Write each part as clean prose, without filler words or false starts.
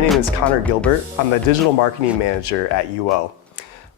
My name is Connor Gilbert. I'm the Digital Marketing Manager at UO.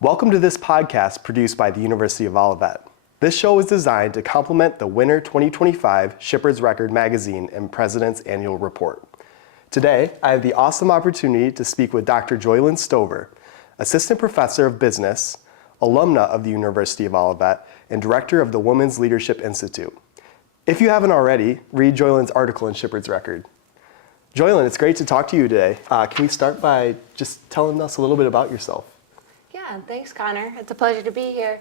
Welcome to this podcast produced by the University of Olivet. This show is designed to complement the Winter 2025 Shipherd's Record magazine and President's Annual Report. Today, I have the awesome opportunity to speak with Dr. Joylyn Stover, Assistant Professor of Business, alumna of the University of Olivet, and Director of the Women's Leadership Institute. If you haven't already, read Joylyn's article in Shipherd's Record. Joylyn, it's great to talk to you today. Can we start by just telling us a little bit about yourself? Yeah, thanks, Connor. It's a pleasure to be here.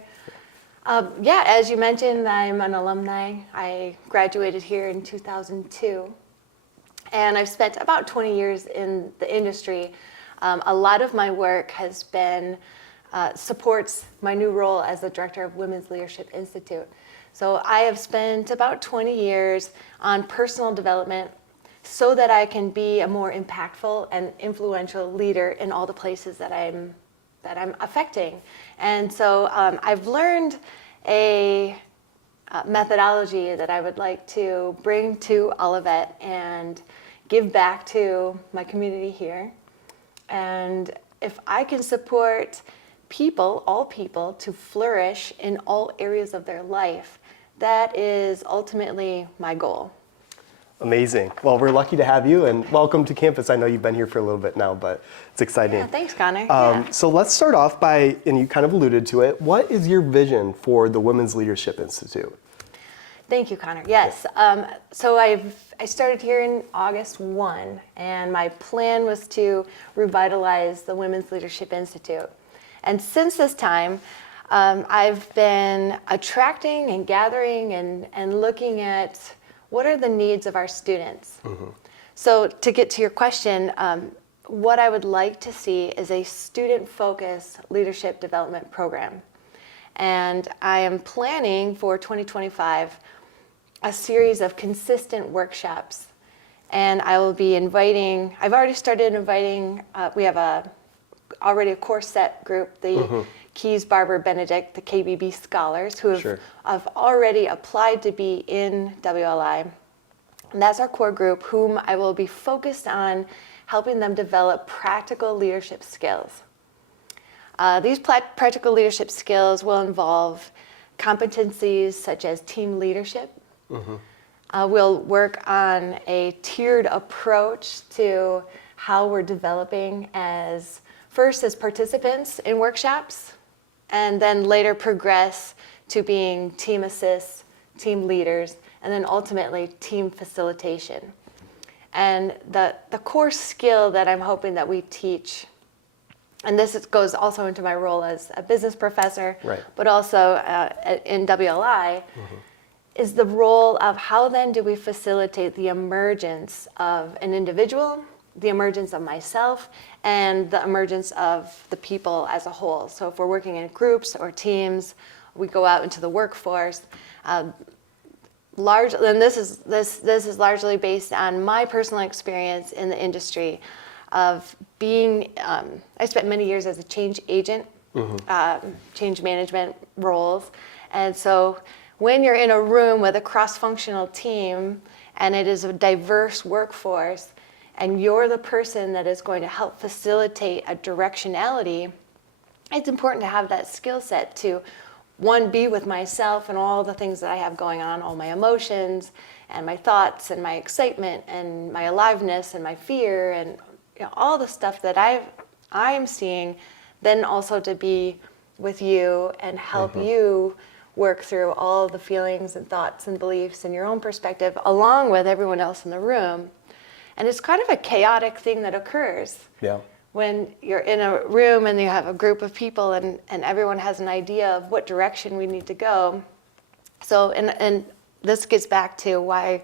As you mentioned, I'm an alumni. I graduated here in 2002, and I've spent about 20 years in the industry. A lot of my work has been supports my new role as the Director of Women's Leadership Institute. So I have spent about 20 years on personal development so that I can be a more impactful and influential leader in all the places that I'm affecting. And so I've learned a methodology that I would like to bring to Olivet and give back to my community here. And if I can support people, all people, to flourish in all areas of their life, that is ultimately my goal. Amazing. Well, we're lucky to have you, and welcome to campus. I know you've been here for a little bit now, but it's exciting. Yeah, thanks, Connor. So let's start off by, and you kind of alluded to it, what is your vision for the Women's Leadership Institute? Thank you, Connor. Yes. So I started here in August 1, and my plan was to revitalize the Women's Leadership Institute. And since this time, I've been attracting and gathering and looking at what are the needs of our students. Mm-hmm. So to get to your question, what I would like to see is a student-focused leadership development program. And I am planning for 2025 a series of consistent workshops. And I will be inviting, I've already started inviting, we have already a course set group, the Keys, Barber, Benedict, the KBB scholars who have already applied to be in WLI. And that's our core group, whom I will be focused on helping them develop practical leadership skills. These practical leadership skills will involve competencies such as team leadership. We'll work on a tiered approach to how we're developing as participants in workshops, and then later progress to being team assists, team leaders, and then ultimately team facilitation. And the core skill that I'm hoping that we teach, and this goes also into my role as a business professor, but also in WLI, is the role of how then do we facilitate the emergence of an individual, the emergence of myself, and the emergence of the people as a whole. So if we're working in groups or teams, we go out into the workforce. And this is largely based on my personal experience in the industry of being. I spent many years as a change agent, change management roles, and so when you're in a room with a cross-functional team and it is a diverse workforce, and you're the person that is going to help facilitate a directionality, it's important to have that skill set to, one, be with myself and all the things that I have going on, all my emotions and my thoughts and my excitement and my aliveness and my fear and all the stuff that I'm seeing, then also to be with you and help you work through all the feelings and thoughts and beliefs and your own perspective along with everyone else in the room. And it's kind of a chaotic thing that occurs when you're in a room and you have a group of people and everyone has an idea of what direction we need to go. So, and this gets back to why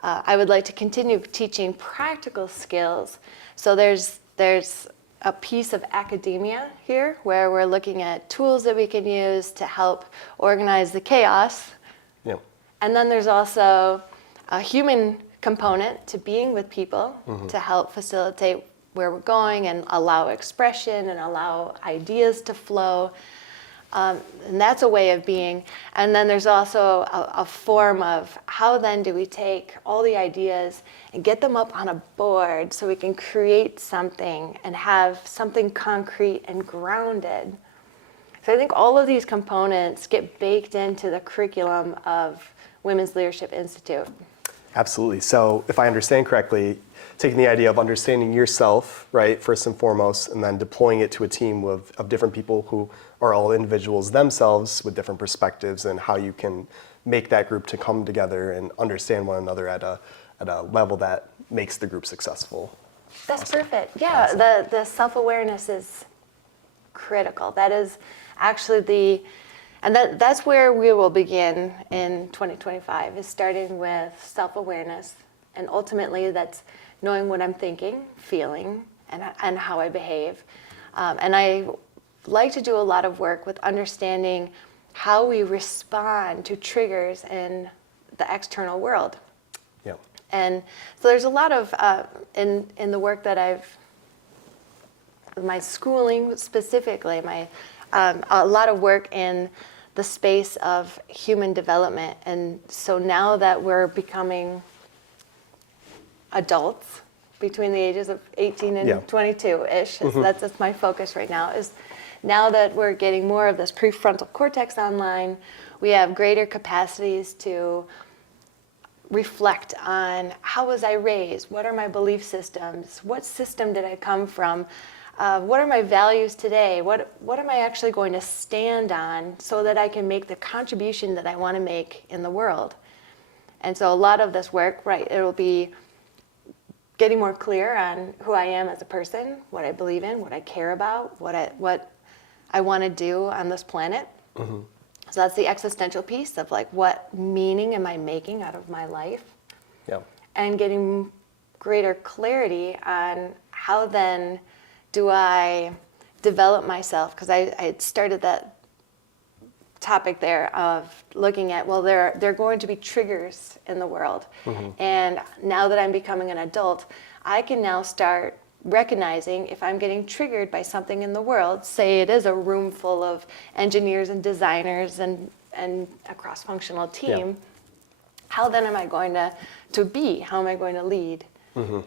I would like to continue teaching practical skills. So there's a piece of academia here where we're looking at tools that we can use to help organize the chaos. And then there's also a human component to being with people to help facilitate where we're going and allow expression and allow ideas to flow. And that's a way of being. And then there's also a form of how then do we take all the ideas and get them up on a board so we can create something and have something concrete and grounded. So I think all of these components get baked into the curriculum of Women's Leadership Institute. Absolutely. So if I understand correctly, taking the idea of understanding yourself, right, first and foremost, and then deploying it to a team of different people who are all individuals themselves with different perspectives, and how you can make that group to come together and understand one another at a level that makes the group successful. That's Awesome. perfect. Yeah, Awesome. the self-awareness is critical. That is actually that's where we will begin in 2025, is starting with self-awareness. And ultimately, that's knowing what I'm thinking, feeling, and how I behave. And I like to do a lot of work with understanding how we respond to triggers in the external world. Yeah. And so there's a lot of, in the work that my schooling specifically, a lot of work in the space of human development. And so now that we're becoming adults between the ages of 18 and 22-ish, that's my focus right now, is now that we're getting more of this prefrontal cortex online, we have greater capacities to reflect on how was I raised, what are my belief systems, what system did I come from, what are my values today, what am I actually going to stand on so that I can make the contribution that I want to make in the world. And so a lot of this work, right, it'll be getting more clear on who I am as a person, what I believe in, what I care about, what I want to do on this planet. Mm-hmm. So that's the existential piece of like, what meaning am I making out of my life? Yeah. And getting greater clarity on how then do I develop myself? Because I had started that topic there of looking at, well, there are going to be triggers in the world. Mm-hmm. And now that I'm becoming an adult, I can now start recognizing if I'm getting triggered by something in the world, say it is a room full of engineers and designers and a cross-functional team, how then am I going to be? How am I going to lead? Mm-hmm.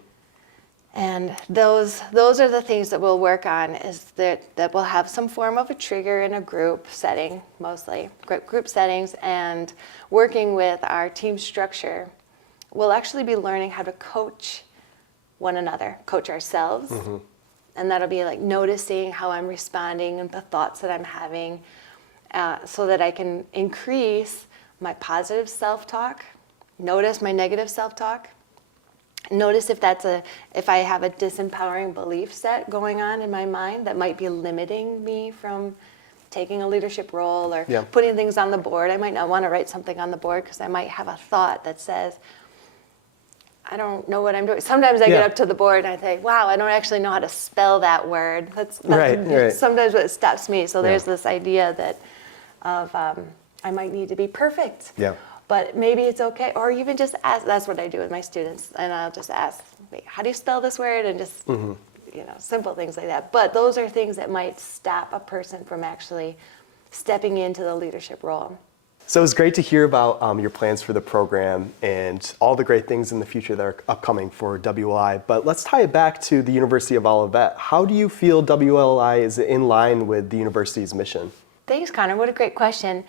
And those are the things that we'll work on, is that we'll have some form of a trigger in a group setting, mostly group settings, and working with our team structure. We'll actually be learning how to coach one another, coach ourselves. Mm-hmm. And that'll be like noticing how I'm responding and the thoughts that I'm having, so that I can increase my positive self-talk, notice my negative self-talk, notice if I have a disempowering belief set going on in my mind that might be limiting me from taking a leadership role or putting things on the board. I might not want to write something on the board because I might have a thought that says, I don't know what I'm doing. Sometimes I get up to the board and I think, wow, I don't actually know how to spell that word. That's right. Sometimes what stops me. So there's this idea that I might need to be perfect. Yeah. But maybe it's okay. Or even just ask. That's what I do with my students. And I'll just ask, how do you spell this word? And just, simple things like that. But those are things that might stop a person from actually stepping into the leadership role. So it's great to hear about your plans for the program and all the great things in the future that are upcoming for WLI. But let's tie it back to the University of Olivet. How do you feel WLI is in line with the university's mission? Thanks, Connor. What a great question.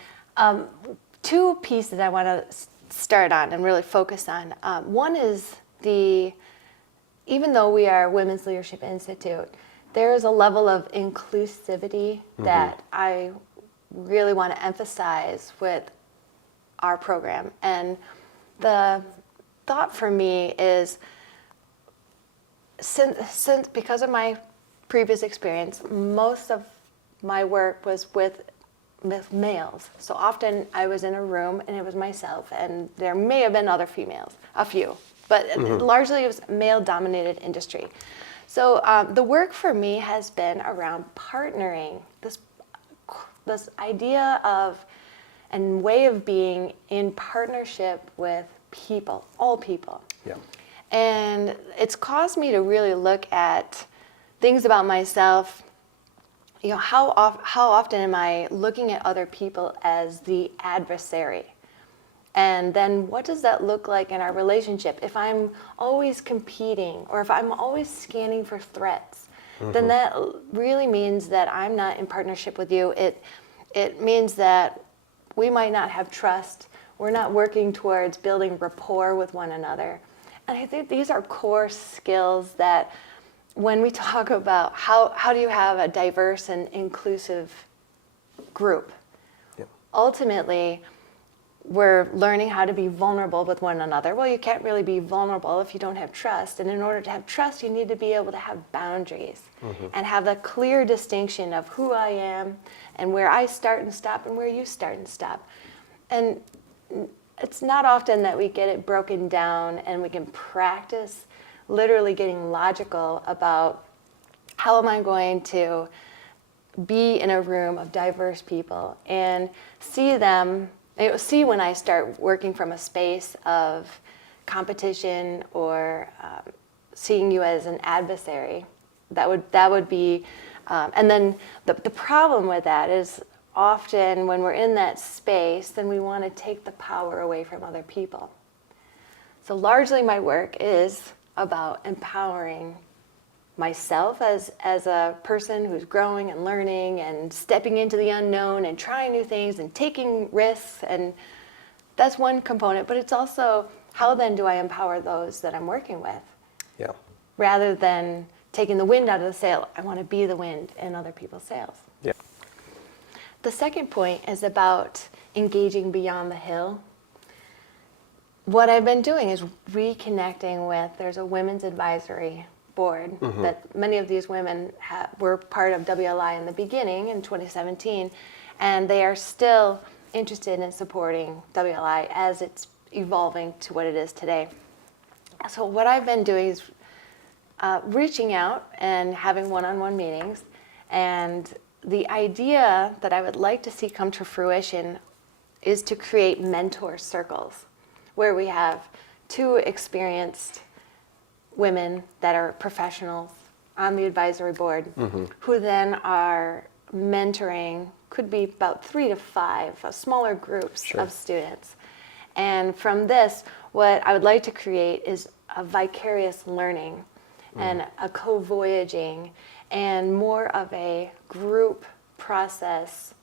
Two pieces I want to start on and really focus on. One is even though we are Women's Leadership Institute, there is a level of inclusivity that I really want to emphasize with our program. And the thought for me is, since because of my previous experience, most of my work was with males. So often I was in a room and it was myself, and there may have been other females, a few, but largely it was male-dominated industry. So the work for me has been around partnering, this idea of and way of being in partnership with people, all people. Yeah. And it's caused me to really look at things about myself how often am I looking at other people as the adversary? And then what does that look like in our relationship? If I'm always competing or if I'm always scanning for threats, then that really means that I'm not in partnership with you. It means that we might not have trust. We're not working towards building rapport with one another. And I think these are core skills that when we talk about how do you have a diverse and inclusive group, Yep. ultimately, we're learning how to be vulnerable with one another. Well, you can't really be vulnerable if you don't have trust. And in order to have trust, you need to be able to have boundaries and have a clear distinction of who I am and where I start and stop and where you start and stop. And it's not often that we get it broken down and we can practice literally getting logical about how am I going to be in a room of diverse people and see when I start working from a space of competition or seeing you as an adversary. That would be, and then the problem with that is often when we're in that space, then we want to take the power away from other people. So largely my work is about empowering myself as a person who's growing and learning and stepping into the unknown and trying new things and taking risks, and that's one component, but it's also how then do I empower those that I'm working with? Yeah. Rather than taking the wind out of the sail, I want to be the wind in other people's sails. Yeah. The second point is about engaging beyond the hill. What I've been doing is reconnecting with, there's a women's advisory board that many of these women were part of WLI in the beginning in 2017, and they are still interested in supporting WLI as it's evolving to what it is today. So what I've been doing is reaching out and having one-on-one meetings, and the idea that I would like to see come to fruition is to create mentor circles where we have two experienced women that are professionals on the advisory board who then are mentoring, could be about 3 to 5 smaller groups of students. And from this, what I would like to create is a vicarious learning and a co-voyaging and more of a group process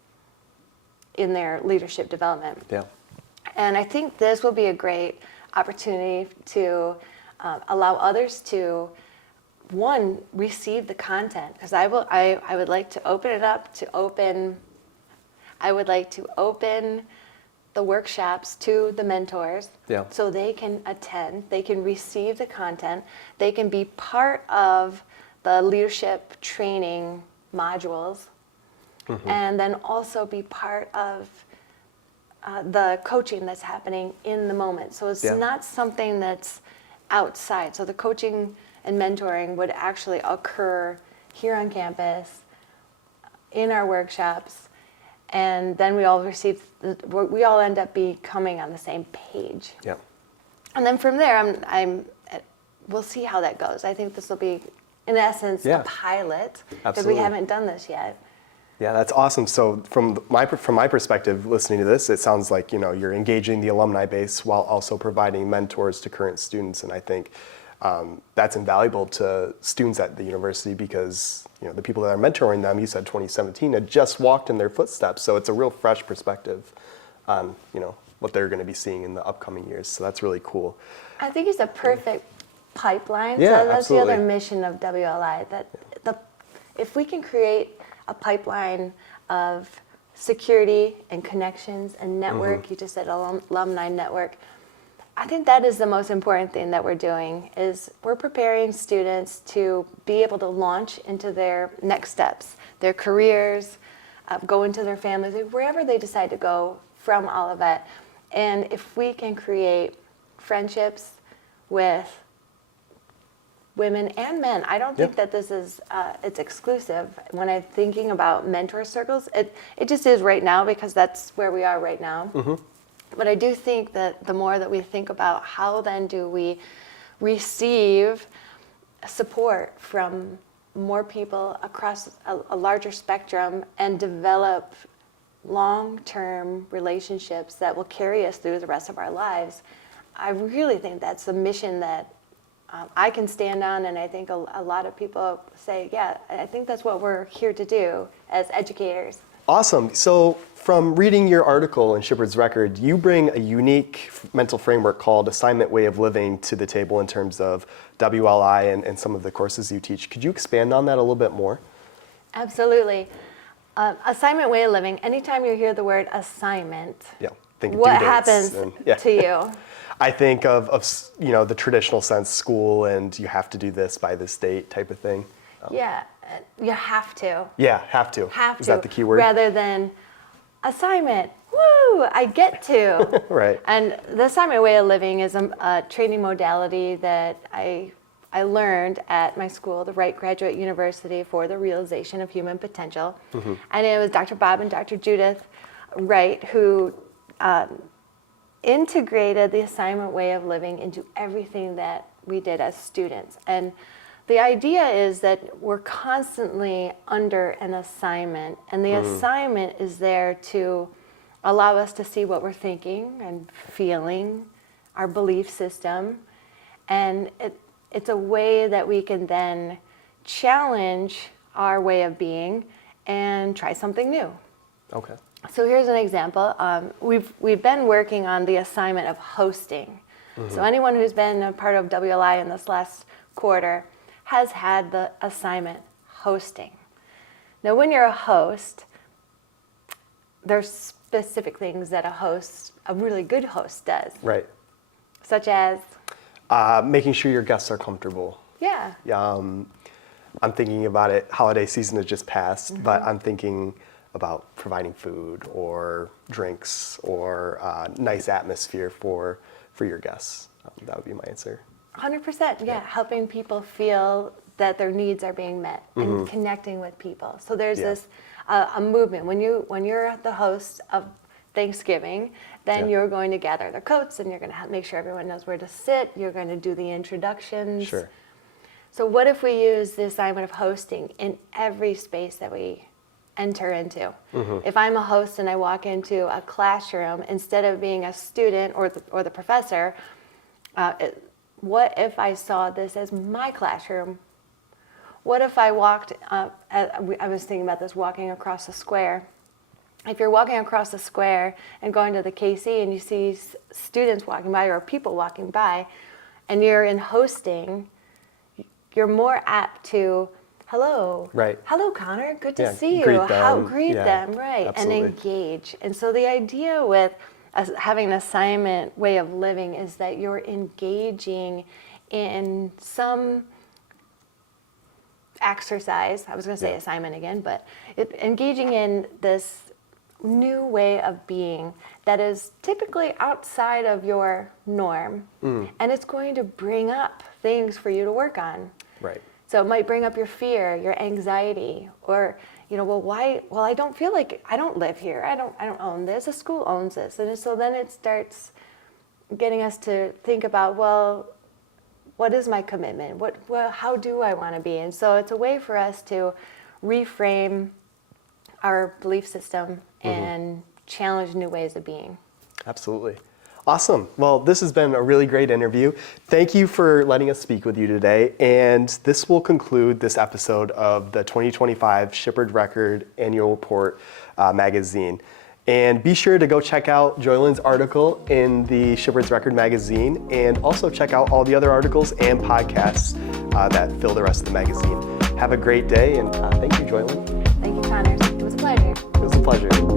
in their leadership development. Yeah. And I think this will be a great opportunity to allow others to, one, receive the content, because I would like to open it up to I would like to open the workshops to the mentors so they can attend, they can receive the content, they can be part of the leadership training modules, and then also be part of the coaching that's happening in the moment. So it's not something that's outside. So the coaching and mentoring would actually occur here on campus, in our workshops, and then we all end up becoming on the same page. Yeah. And then from there, we'll see how that goes. I think this will be, in essence, a pilot, because we haven't done this yet. Yeah, that's awesome. So from my perspective, listening to this, it sounds like you're engaging the alumni base while also providing mentors to current students, and I think that's invaluable to students at the university because the people that are mentoring them, you said 2017, had just walked in their footsteps. So it's a real fresh perspective on what they're going to be seeing in the upcoming years. So that's really cool. I think it's a perfect pipeline. Yeah, So that's absolutely. the other mission of WLI. That if we can create a pipeline of security and connections and network, you just said alumni network, I think that is the most important thing that we're doing, is we're preparing students to be able to launch into their next steps, their careers, go into their families, wherever they decide to go from Olivet. And if we can create friendships with women and men, I don't think that this is, it's exclusive. When I'm thinking about mentor circles, it just is right now because that's where we are right now. But I do think that the more that we think about how then do we receive support from more people across a larger spectrum and develop long-term relationships that will carry us through the rest of our lives. I really think that's a mission that I can stand on, and I think a lot of people say, yeah, I think that's what we're here to do as educators. Awesome. So from reading your article in Shipherd's Record, you bring a unique mental framework called assignment way of living to the table in terms of WLI and some of the courses you teach. Could you expand on that a little bit more? Absolutely. Assignment way of living, anytime you hear the word assignment, Yeah. Think what due dates happens to you? I think of the traditional sense, school, and you have to do this by this date type of thing. Yeah, you have to. Yeah, have to. Have to. Is that the key word? Rather than assignment, woo, I get to. Right. And the assignment way of living is a training modality that I learned at my school, the Wright Graduate University for the Realization of Human Potential. Mm-hmm. And it was Dr. Bob and Dr. Judith Wright who integrated the assignment way of living into everything that we did as students. And the idea is that we're constantly under an assignment, and the assignment is there to allow us to see what we're thinking and feeling, our belief system, and it's a way that we can then challenge our way of being and try something new. Okay. So here's an example. We've been working on the assignment of hosting. Mm-hmm. So anyone who's been a part of WLI in this last quarter has had the assignment hosting. Now, when you're a host, there's specific things that a really good host does. Right. Such as? Making sure your guests are comfortable. Yeah. I'm thinking about it, holiday season has just passed, mm-hmm. but I'm thinking about providing food or drinks or nice atmosphere for your guests. That would be my answer. 100%, yeah. Helping people feel that their needs are being met mm-hmm. and connecting with people. So there's this a movement. When you're the host of Thanksgiving, then you're going to gather the coats and you're going to make sure everyone knows where to sit. You're going to do the introductions. Sure. So what if we use the assignment of hosting in every space that we enter into? Mm-hmm. If I'm a host and I walk into a classroom, instead of being a student or the professor, what if I saw this as my classroom? What if I walked, I was thinking about this, walking across the square. If you're walking across the square and going to the KC and you see students walking by or people walking by, and you're in hosting, you're more apt to, hello. Right. Hello, Connor. Good to see you. Greet them. Greet them, right. Absolutely. And engage. And so the idea with having an assignment way of living is that you're engaging in some exercise. I was going to say assignment again, but engaging in this new way of being that is typically outside of your norm. And it's going to bring up things for you to work on. Right. So it might bring up your fear, your anxiety, or why? Well, I don't feel like I don't live here. I don't own this. The school owns this, and so then it starts getting us to think about, well, what is my commitment? How do I want to be? And so it's a way for us to reframe our belief system and challenge new ways of being. Absolutely. Awesome. Well, this has been a really great interview. Thank you for letting us speak with you today. And this will conclude this episode of the 2025 Shipherd Record Annual Report magazine. And be sure to go check out Joylyn's article in the Shipherd's Record magazine, and also check out all the other articles and podcasts that fill the rest of the magazine. Have a great day, and thank you, Joylyn. Thank you, Connor. It was a pleasure. It was a pleasure.